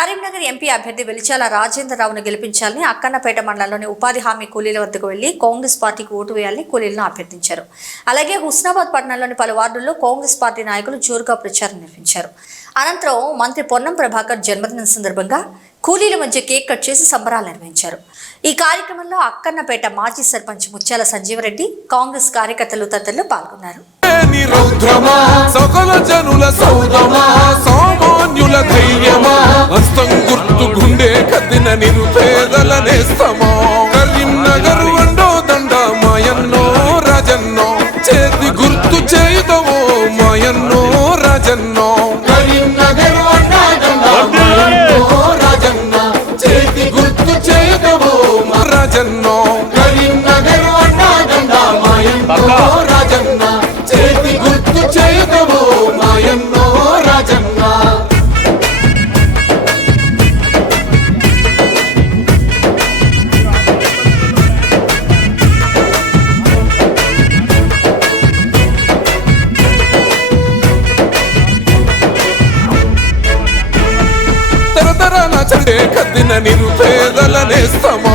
Karimnagar MP అభ్యర్థి వెలిచాల రాజేంద్రరావును గెలిపించాలని అక్కన్నపేట మండలంలోని ఉపాధి హామీ కూలీల వద్దకు వెళ్లి కాంగ్రెస్ పార్టీకి ఓటు వేయాలని కూలీలను అభ్యర్థించారు. అలాగే హుస్నాబాద్ పట్టణంలోని పలు వార్డుల్లో కాంగ్రెస్ పార్టీ నాయకులు జోరుగా ప్రచారం నిర్వహించారు. అనంతరం మంత్రి పొన్నం ప్రభాకర్ జన్మదినం సందర్భంగా కూలీల మధ్య కేక్ కట్ చేసి సంబరాలు నిర్వహించారు. ఈ కార్యక్రమంలో అక్కన్నపేట మాజీ సర్పంచ్ ముత్యాల సంజీవరెడ్డి, కాంగ్రెస్ కార్యకర్తలు తదితరులు పాల్గొన్నారు. కరీంనగర్ వండో దండ మాయన్నో రాజన్నో చేతి గుర్తు చేయుదవో మాయన్నో రాజన్నో. కరీంనగర్ వండో దండ మాయన్నో రాజన్నో చేతి గుర్తు చేయుదవో రాజన్నో. కరీంనగర్ వండో దండ మాయన్నో రాజన్నో చేతి గుర్తు చేయుదవో మాయన్నో రాజన్నో. కద్దిన నిరుపేదల నేస్తమో